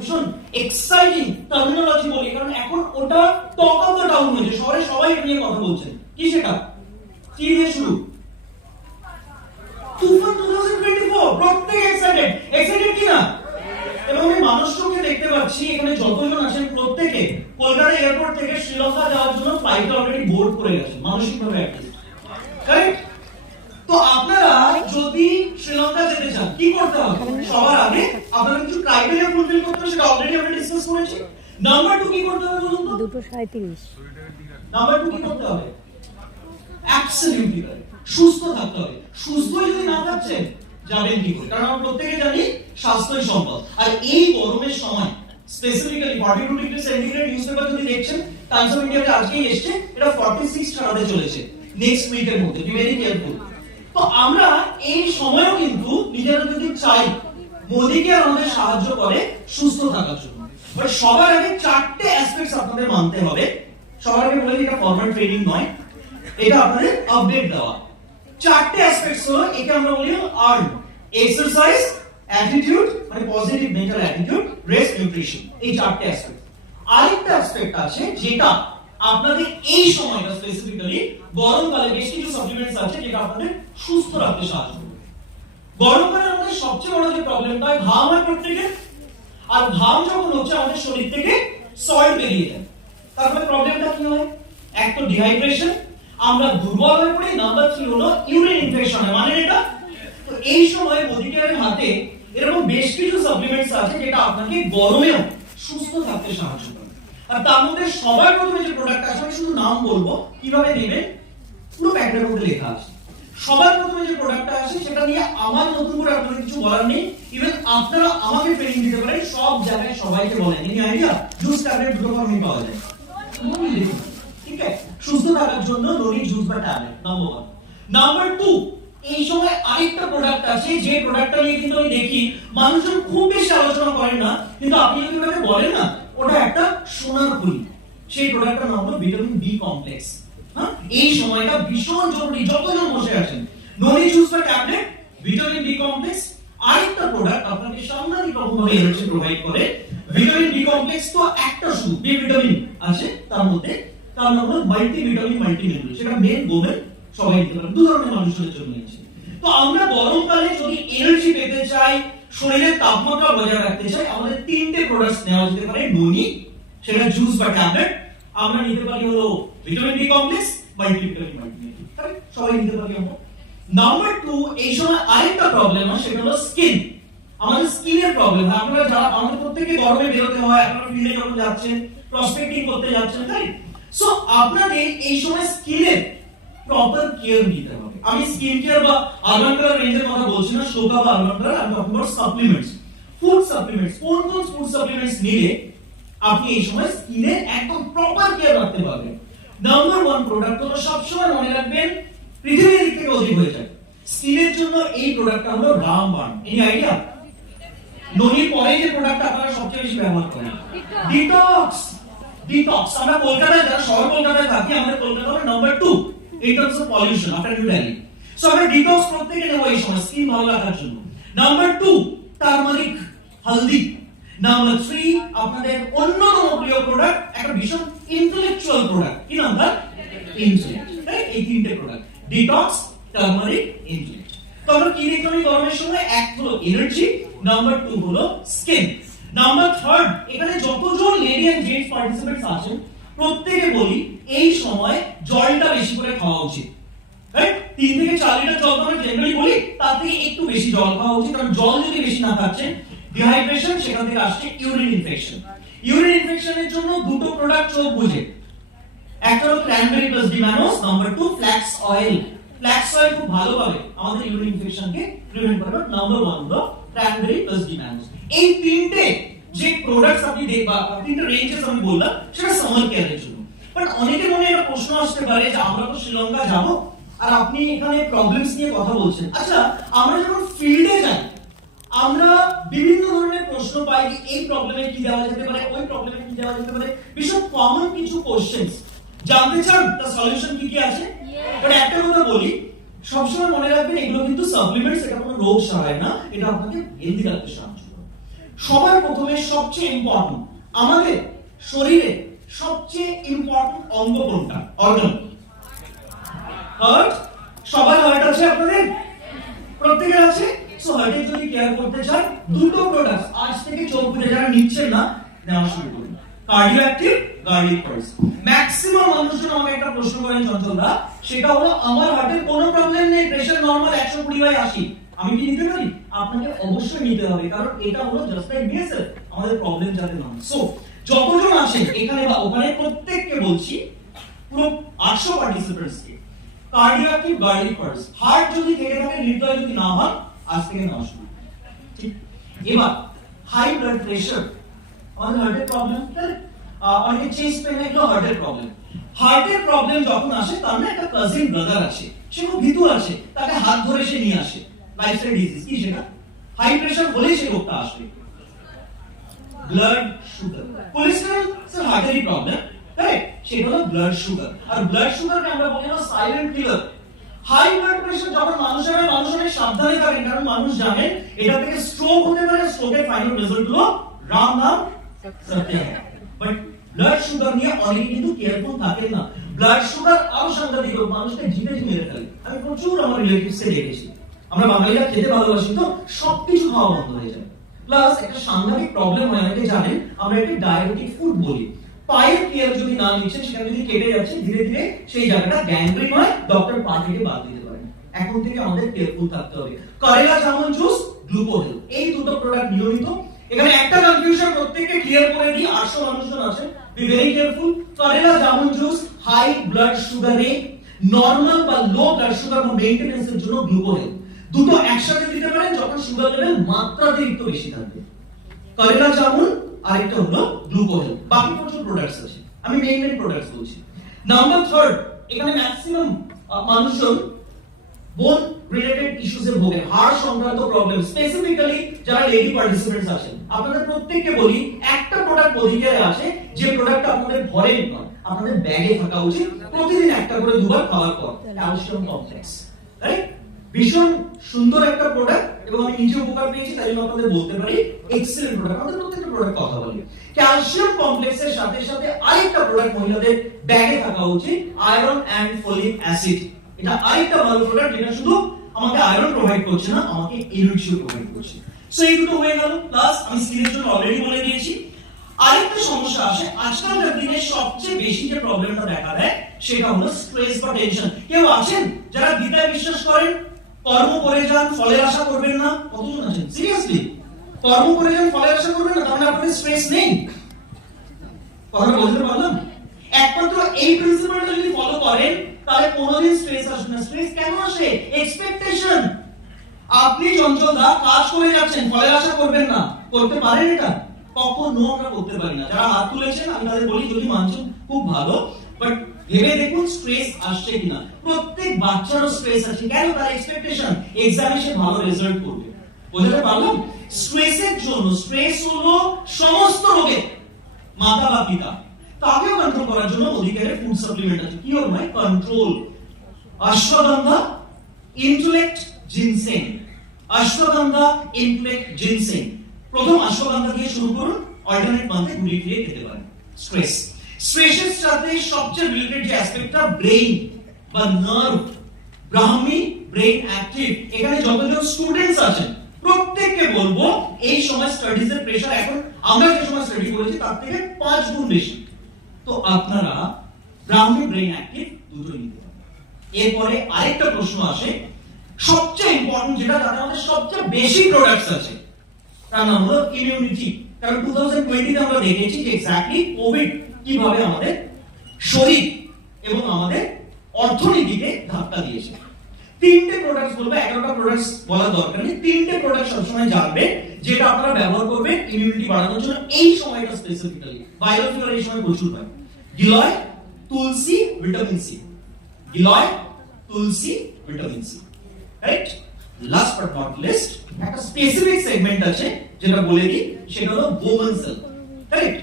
ভীষণ exciting terminology বলি, কারণ এখন ওটা টক অফ দ্য টাউন হয়েছে, শহরে সবাই এটা নিয়ে কথা বলছেন। কি সেটা? কি দিয়ে শুরু? তুফান 2024 প্রত্যেক এক্সাইটেড এক্সাইটেড কি না এবং আমি মানুষকে দেখতে পাচ্ছি, এখানে যতজন আছেন প্রত্যেকে, কলকাতা এয়ারপোর্ট থেকে শ্রীলঙ্কা যাওয়ার জন্য ফ্লাইট অলরেডি বোর্ড করে গেছে, মানসিকভাবে কারেক্ট তো আপনারা যদি শ্রীলঙ্কা যেতে চান কি করতে হবে? সবার আগে আপনারা কিছু ক্রাইটেরিয়া ফুলফিল করতে হবে সেটা অলরেডি আমরা ডিসকাস করেছি। নাম্বার টু কি করতে হবে বলুন তো? দুটো সাঁত্রিশ নাম্বার টু কি করতে হবে? অ্যাবসলিউটলি সুস্থ থাকতে হবে। সুস্থ যদি না থাকছেন যাবেন কি করে? কারণ আমরা প্রত্যেকে জানি স্বাস্থ্যই সম্পদ। আর এই গরমের সময় specifically 42 degree centigrade news paper যদি দেখছেন টাইমস অফ ইন্ডিয়াতে আজকেই এসছে এটা 46 ছাড়াতে চলেছে। নেক্সট উইকের মধ্যে বি ভেরি কেয়ারফুল তো আমরা এই সময়ও কিন্তু নিজেরা যদি চাই মোদিকে আমাদের সাহায্য করে সুস্থ থাকার জন্য। বাট সবার আগে চারটে অ্যাসপেক্টস আপনাদের মানতে হবে। সবার আগে বলে এটা ফরমাল ট্রেনিং নয়, এটা আপনাদের আপডেট দেওয়া। চারটে অ্যাসপেক্টস হলো, একে আমরা বলি আর্ন এক্সারসাইজ অ্যাটিটিউড মানে positive mental attitude rest nutrition এই চারটে অ্যাসপেক্ট আরেকটা অ্যাসপেক্ট আছে, যেটা আপনাদের এই সময়টা স্পেসিফিক্যালি গরমকালে বেশ কিছু সাপ্লিমেন্টস আছে যেটা আপনাদের সুস্থ রাখতে সাহায্য করবে। গরমকালে আমাদের সবচেয়ে বড় যে প্রবলেমটা হয় ঘাম হয় প্রত্যেকের। আর ঘাম যখন হচ্ছে, আমাদের শরীর থেকে সল্ট বেরিয়ে যায়। তারপরে প্রবলেমটা কি হয়? এক তো ডিহাইড্রেশন আমরা দুর্বল হয়ে পড়ি নাম্বার থ্রি হলো ইউরিন ইনফেকশন মানে এটা? তো এই সময় মোদিকেয়ারের হাতে এরকম বেশ কিছু সাপ্লিমেন্টস আছে যেটা আপনাকে গরমেও সুস্থ থাকতে সাহায্য করে। আর তার মধ্যে সবার প্রথমে যে প্রোডাক্ট আছে আমি শুধু নাম বলব, কীভাবে নেবেন, পুরো প্যাকেটের মধ্যে লেখা আছে। সবার প্রথমে যে প্রোডাক্টটা আসে, সেটা নিয়ে আমার নতুন করে আপনাদের কিছু বলার নেই। ইভেন আপনারা আমাকে ট্রেনিং দিতে পারেন, সব জায়গায় সবাইকে বলেন। এনি আইডিয়া জুস ট্যাবলেট দুটো ফর্মে পাওয়া যায়। ঠিক আছে? সুস্থ থাকার জন্য নরি জুস বা tablet number one number two এই সময় আরেকটা প্রোডাক্ট আছে, যে প্রোডাক্টটা নিয়ে কিন্তু আমি দেখি, মানুষজন খুব বেশি আলোচনা করেন না, কিন্তু আপনি যদি বলেন না ওটা একটা সোনার খুলি সেই প্রোডাক্টটার নাম হলো ভিটামিন বি কমপ্লেক্স হ্যাঁ? এই সময়টা ভীষণ জরুরি, যতজন বসে আছেন। ননি বা ট্যাবলেট ভিটামিন বি কমপ্লেক্স আরেকটা প্রোডাক্ট আপনাকে সাংঘাতিক রকমভাবে এনার্জি প্রোভাইড করে। ভিটামিন বি কমপ্লেক্স তো একটা শুধু বি ভিটামিন আছে, তার মধ্যে। তার নাম হলো মাল্টি ভিটামিন মাল্টি মিনারেল সেটা মেন গোমেন সবাই নিতে পারেন। দু ধরনের মানুষের জন্য আছে তো আমরা গরমকালে যদি এনার্জি পেতে চাই শরীরের তাপমাত্রা বজায় রাখতে চাই। আমাদের তিনটে প্রোডাক্টস নেওয়া যেতে পারে ননি সেটা জুস বা ট্যাবলেট আমরা নিতে পারি হলো vitamin D complex vitamin multi mineral সবাই নিতে পারি আমরা। নাম্বার টু এই সময় আরেকটা প্রবলেম হয় সেটা হলো স্কিন আমাদের স্কিনের প্রবলেম হয় আপনারা যারা আমাদের প্রত্যেকে গরমে বেরোতে হয়, আপনারা ফিল্ডে যখন যাচ্ছেন প্রসপেক্টিং করতে যাচ্ছেন, তাই? সো আপনাদের এই সময় স্কিনের প্রপার কেয়ার নিতে হবে। আমি স্কিন কেয়ার বা কালার রেঞ্জের কথা বলছি না শোকা বা কালার আমি talking about supplements food supplements কোন কোন ফুড সাপ্লিমেন্টস নিলে আপনি এই সময় স্কিনে একদম প্রপার কেয়ার রাখতে পারবেন? নাম্বার ওয়ান প্রোডাক্ট হলো সবসময় মনে রাখবেন, পৃথিবীর দিক থেকে অধিক হয়ে যায়। স্কিনের জন্য এই প্রোডাক্টটা হলো রামবান এই আইডিয়া ননির পরে যে প্রোডাক্ট আপনারা সবচেয়ে বেশি ব্যবহার করেন। ডিটক্স ডিটক্স আমরা কলকাতায় যারা, শহর কলকাতায় থাকি, আমাদের কলকাতা হলো number two in terms of pollution after New Delhi so আমরা ডিটক্স প্রত্যেকে নেব এই সময় স্কিন ভালো রাখার জন্য। নাম্বার টু টার্মারিক হলদি। নাম্বার থ্রি আপনাদের অন্যতম প্রিয় প্রোডাক্ট একটা ভীষণ ইন্টেলেকচুয়াল প্রোডাক্ট কি নাম তার? ইনসুলেট এই তিনটে প্রোডাক্ট ডিটক্স টার্মারিক ইনসুলেট তো আমরা কি দেখলাম এই গরমের সময়? এক হলো এনার্জি নাম্বার টু হলো স্কিন নাম্বার থার্ড এখানে যতজন লেডি এন্ড জেন্টস পার্টিসিপেন্টস আছেন প্রত্যেকে বলি, এই সময় জলটা বেশি করে খাওয়া উচিত। রাইট তিন থেকে চার লিটার জল আমরা জেনারেলি বলি থেকে একটু বেশি জল খাওয়া উচিত। কারণ জল যদি বেশি না খাচ্ছেন ডিহাইড্রেশন সেখান থেকে আসছে ইউরিন ইনফেকশন ইউরিন ইনফেকশনের জন্য দুটো প্রোডাক্ট চোখ বুঝে। একটা হলো cranberry plus d mannose number two flax oil flax oil খুব ভালোভাবে আমাদের ইউরিন ইনফেকশনকে প্রিভেন্ট করবে নাম্বার ওয়ান হলো ক্র্যানবেরি প্লাস ডিম্যানোস এই তিনটে যে প্রোডাক্টস আপনি দেখবা তিনটে রেঞ্জেস আমি বললাম সেটা সামার কেয়ারের জন্য। বাট অনেকের মনে একটা প্রশ্ন আসতে পারে যে আমরা তো শ্রীলঙ্কা যাব আর আপনি এখানে প্রবলেমস নিয়ে কথা বলছেন। আচ্ছা আমরা যখন ফিল্ডে যাই আমরা বিভিন্ন ধরনের প্রশ্ন পাই যে এই প্রবলেমে কি দেওয়া যেতে পারে ওই প্রবলেমে কি দেওয়া যেতে পারে। ভীষণ কমন কিছু কোশ্চেন্স জানতে চান তার সলিউশন কি কি আছে? বাট একটা কথা বলি সবসময় মনে রাখবেন এগুলো কিন্তু সাপ্লিমেন্টস এটা কোনো রোগ সারায় না এটা আপনাকে হেলদি রাখতে সাহায্য সবার প্রথমে সবচেয়ে ইম্পর্টেন্ট আমাদের শরীরে সবচেয়ে ইম্পর্টেন্ট অঙ্গ কোনটা? অর্গান হার্ট সবার হার্ট আছে আপনাদের? প্রত্যেকের আছে? সো হার্টের যদি কেয়ার করতে চান, দুটো প্রোডাক্ট আজ থেকে চোখ বুঝে যারা নিচ্ছেন না, নেওয়া শুরু করুন। Cardio active garlic pearls maximum মানুষজন আমাকে একটা প্রশ্ন করেন চঞ্চলদা, সেটা হলো, আমার হার্টের কোনো প্রবলেম নেই প্রেশার নরমাল একশো কুড়ি বাই আশি। আমি কি নিতে পারি? আপনাকে অবশ্যই নিতে হবে, কারণ এটা হলো জাস্ট লাইক বিএসএফ আমাদের প্রবলেম যাতে না সো যতজন আসেন এখানে বা ওখানে, প্রত্যেককে বলছি, পুরো আটশো পার্টিসিপেন্টসকে cardio active garlic pearls heart যদি থেকে থাকে, হৃদয় যদি না হয়, আজ থেকে নেওয়া শুরু। ঠিক? এবার হাই ব্লাড প্রেশার আমাদের হার্টের প্রবলেম অনেকে চেস্ট পেন এগুলো হার্টের প্রবলেম হার্টের প্রবলেম যখন আসে, তার না একটা কাজিন ব্রাদার আছে সে খুব ভীতু আছে তাকে হাত ধরে সে নিয়ে আসে। লাইফস্টাইল ডিজিজ কি সেটা? হাই প্রেশার হলেই সে রোগটা আসবে। ব্লাড সুগার কোলেস্টেরল স্যার হার্টেরই প্রবলেম সেটা হলো ব্লাড সুগার আর ব্লাড সুগারকে আমরা বলি না silent killer high blood pressure যখন মানুষের হয় সাবধানে থাকেন, কারণ মানুষ জানেন এটা থেকে স্ট্রোক হতে পারে স্ট্রোকের ফাইনাল রেজাল্ট হলো রাম নাম সত্য বাট ব্লাড সুগার নিয়ে অনেকে কিন্তু কেয়ারফুল থাকেন না। ব্লাড সুগার আরও সাংঘাতিক রোগ মানুষকে জিতে মেরে ফেলে। আমি প্রচুর আমার রিলেটিভসে দেখেছি। আমরা বাঙালিরা খেতে ভালোবাসি তো, সবকিছু খাওয়া বন্ধ হয়ে যায়। প্লাস একটা সাংঘাতিক প্রবলেম হয়, অনেকে জানেন, আমরা একটা ডায়াবেটিক ফুড বলি। পায়ের কেয়ার যদি না নিচ্ছেন সেটা যদি কেটে যাচ্ছে, ধীরে ধীরে সেই জায়গাটা গ্যাংগ্রিন হয় ডক্টর পা থেকে বাদ দিতে পারেন। এখন থেকে আমাদের কেয়ারফুল থাকতে হবে। করেলা জামুন জুস গ্লুকোহেল এই দুটো প্রোডাক্ট নিয়মিত এখানে একটা কনফিউশন প্রত্যেককে ক্লিয়ার করে দিই, আটশো মানুষজন আছে be very careful Karela Jamun juice high blood সুগারে normal বা লো ব্লাড সুগার বা মেইনটেনেন্সের জন্য গ্লুকোহেল দুটো একসাথে দিতে পারেন, যখন সুগার লেভেল মাত্রাতিরিক্ত বেশি থাকবে। করেলা জামুন, আরেকটা হলো গ্লুকোহেল বাকি প্রচুর প্রোডাক্টস আছে? আমি মেইন মেইন প্রোডাক্টস বলছি। নাম্বার থার্ড এখানে ম্যাক্সিমাম মানুষজন বোন রিলেটেড ইস্যুসে ভোগেন হাড় সংক্রান্ত প্রবলেম স্পেসিফিক্যালি যারা লেডি পার্টিসিপেন্টস আছেন, আপনাদের প্রত্যেককে বলি, একটা প্রোডাক্ট অধিকারে আছে, যে প্রোডাক্টটা আপনাদের ঘরে নয় আপনাদের ব্যাগে থাকা উচিত, প্রতিদিন একটা করে দুবার খাওয়ার পর। ক্যালসিয়াম কমপ্লেক্স রাইট ভীষণ সুন্দর একটা প্রোডাক্ট এবং আমি নিজে উপকার পেয়েছি, তাই জন্য আপনাদের বলতে পারি এক্সেলেন্ট প্রোডাক্ট আমাদের প্রত্যেকটা প্রোডাক্ট কথা বলি। ক্যালসিয়াম কমপ্লেক্সের সাথে সাথে আরেকটা প্রোডাক্ট মহিলাদের ব্যাগে থাকা উচিত আয়রন এন্ড ফলিক অ্যাসিড এটা আরেকটা ভালো প্রোডাক্ট যেটা শুধু আমাকে আয়রন প্রোভাইড করছে না, আমাকে এনার্জিও প্রোভাইড করছে। সো এই দুটো হয়ে গেল। প্লাস আমি স্কিনের জন্য অলরেডি বলে দিয়েছি। আরেকটা সমস্যা আসে আজকালকার দিনে সবচেয়ে বেশি যে প্রবলেমটা দেখা দেয়, সেটা হলো স্ট্রেস বা টেনশন কেউ আছেন যারা গীতায় বিশ্বাস করেন, কর্ম করে যান, ফলের আশা করবেন না। কতজন আছেন? সিরিয়াসলি কর্ম করে যান, ফলের আশা করবেন না, তাহলে আপনাদের স্ট্রেস নেই। কথা বলতে পারলাম একমাত্র এই প্রিন্সিপালটা যদি ফলো করেন তাহলে কোনোদিন স্ট্রেস আসবে না। স্ট্রেস কেন আসে? এক্সপেকটেশন আপনি চঞ্চল দা কাজ করে যাচ্ছেন, ফলের আশা করবেন না। করতে পারেন এটা? কখনো আমরা করতে পারি না। যারা হাত তুলেছেন, আমি তাদের বলি, যদি মানছেন, খুব ভালো। বাট ভেবে দেখুন স্ট্রেস আসছে কিনা। প্রত্যেক বাচ্চারও স্ট্রেস আছে কেন? তার এক্সপেকটেশন এক্সামে সে ভালো রেজাল্ট করবে। বোঝাতে পারলাম? স্ট্রেসের জন্য স্ট্রেস হলো সমস্ত রোগের মাতা বা পিতা। তাকেও কন্ট্রোল করার জন্য অধিকারের ফুড সাপ্লিমেন্ট আছে। কি হলো ভাই? Control ashwagandha intellect ginseng ashwagandha intellect ginseng প্রথম অশ্বগন্ধা দিয়ে শুরু করুন অল্টারনেট মান্থে ঘুরে ফিরে খেতে পারেন। স্ট্রেস স্ট্রেসের সাথে সবচেয়ে রিলেটেড যে অ্যাসপেক্টটা ব্রেইন বা নার্ভ ব্রাহ্মী ব্রেইন অ্যাক্টিভ এখানে যতজন স্টুডেন্টস আছেন, প্রত্যেককে বলব, এই সময় স্টাডিজ এর প্রেশার এখন, আমরা যে সময় স্টাডি করেছি, তার থেকে পাঁচ গুণ বেশি। তো আপনারা ব্রাহ্মী ব্রেইন অ্যাক্টিভ দুটোই নিতে পারেন। এরপরে আরেকটা প্রশ্ন আসে, সবচেয়ে ইম্পর্টেন্ট যেটা তার মধ্যে সবচেয়ে বেশি প্রোডাক্টস আছে, তার নাম হলো ইমিউনিটি কারণ টু থাউজেন্ড টোয়েন্টিতে আমরা দেখেছি যে এক্স্যাক্টলি কোভিড কীভাবে আমাদের শরীর এবং আমাদের অর্থনীতিকে ধাক্কা দিয়েছে। তিনটে প্রোডাক্টস বলব, এগারোটা প্রোডাক্টস বলার দরকার নেই। তিনটে প্রোডাক্ট সবসময় জানবে, যেটা আপনারা ব্যবহার করবেন ইমিউনিটি বাড়ানোর জন্য। এই সময়টা স্পেসিফিক্যালি ভাইরাল এই সময় প্রচুর হয়। Giloy tulsi vitamin C giloy tulsi vitamin C right last but not least একটা স্পেসিফিক সেগমেন্ট আছে, যেটা বলে দিই, সেটা হলো বোমন সেল কারেক্ট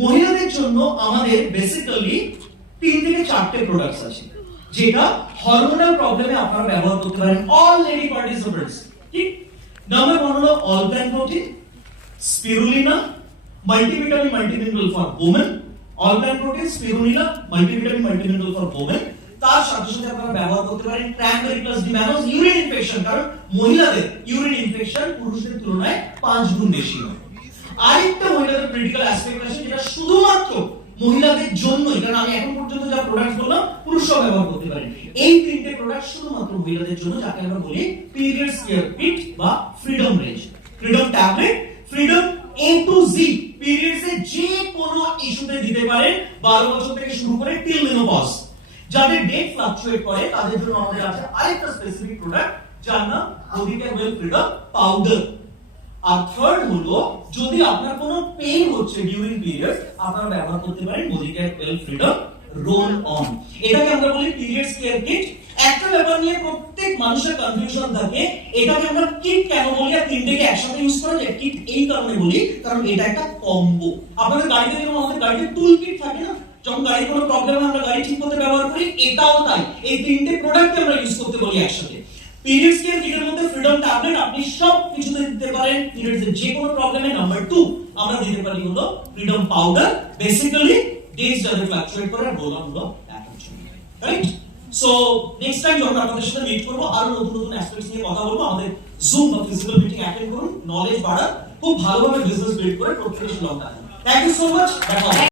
মহিলাদের জন্য আমাদের বেসিক্যালি তিন থেকে চারটে প্রোডাক্টস আছে, যেটা হরমোনাল প্রবলেমে আপনারা ব্যবহার করতে পারেন। অল লেডি পার্টিসিপেন্টস ঠিক? নাম্বার ওয়ান হলো all protein spirulina multivitamin multimineral for women all plant protein spirulina multivitamin multimineral for women তার সাথে সাথে আপনারা ব্যবহার করতে পারেন cranberry plus d mannose urine infection কারণ মহিলাদের ইউরিন ইনফেকশন পুরুষদের তুলনায় পাঁচ গুণ বেশি হয়। আরেকটা মহিলাদের ক্রিটিক্যাল অ্যাসপেক্ট আছে, যেটা শুধুমাত্র মহিলাদের জন্যই, কারণ আমি এখন পর্যন্ত যা প্রোডাক্ট বললাম, পুরুষরাও ব্যবহার করতে পারেন। এই তিনটে প্রোডাক্ট শুধুমাত্র মহিলাদের জন্য, যাকে আমরা বলি পিরিয়ডস কেয়ার কিট বা freedom range freedom tablet freedom A to Z periods যে কোনো ইস্যুতে দিতে পারেন 12 বছর থেকে শুরু করে টিল মেনোপজ যাদের ডেট ফ্লাকচুয়েট করে, তাদের জন্য আমাদের আছে আরেকটা স্পেসিফিক প্রোডাক্ট যার নাম বডিকে ওয়েল ফ্রিডম পাউডার আর থার্ড হলো, যদি আপনার কোনো পেইন হচ্ছে ডিউরিং পিরিয়ড আপনারা ব্যবহার করতে পারেন bodycare well freedom roll on এটাকে আমরা বলি পিরিয়ডস কেয়ার কিট একটা ব্যাপার নিয়ে মানুষের কনফিউশন থাকে, এটাকে আমরা কিট কেন বলি আর তিনটেকে একসাথে ইউজ করা যায়? কিট এই কারণে বলি, কারণ এটা একটা কম্বো আপনাদের গাড়িতে যেমন আমাদের গাড়িতে টুল কিট থাকে না, যখন গাড়ির কোনো প্রবলেম আমরা গাড়ি ঠিক করতে ব্যবহার করি, এটাও তাই। এই তিনটে প্রোডাক্ট আমরা ইউজ করতে বলি একসাথে। কিটের মধ্যে ফ্রিডম ট্যাবলেট আপনি সব কিছুতে দিতে পারেন। পিরিয়ডস এর যে কোনো প্রবলেমে নাম্বার 2 আমরা দিতে পারি হলো ফ্রিডম পাউডার বেসিক্যালি ডেজ যাদের রাইট সো নেক্সট টাইম যখন আপনাদের সাথে মিট করব, আরও নতুন নতুন অ্যাসপেক্টস নিয়ে কথা বলব, আমাদের জুম বা ফিজিক্যাল মিটিং অ্যাটেন্ড করুন নলেজ বাড়ান খুব ভালোভাবে বিজনেস বিল্ড করে professional long thank you so much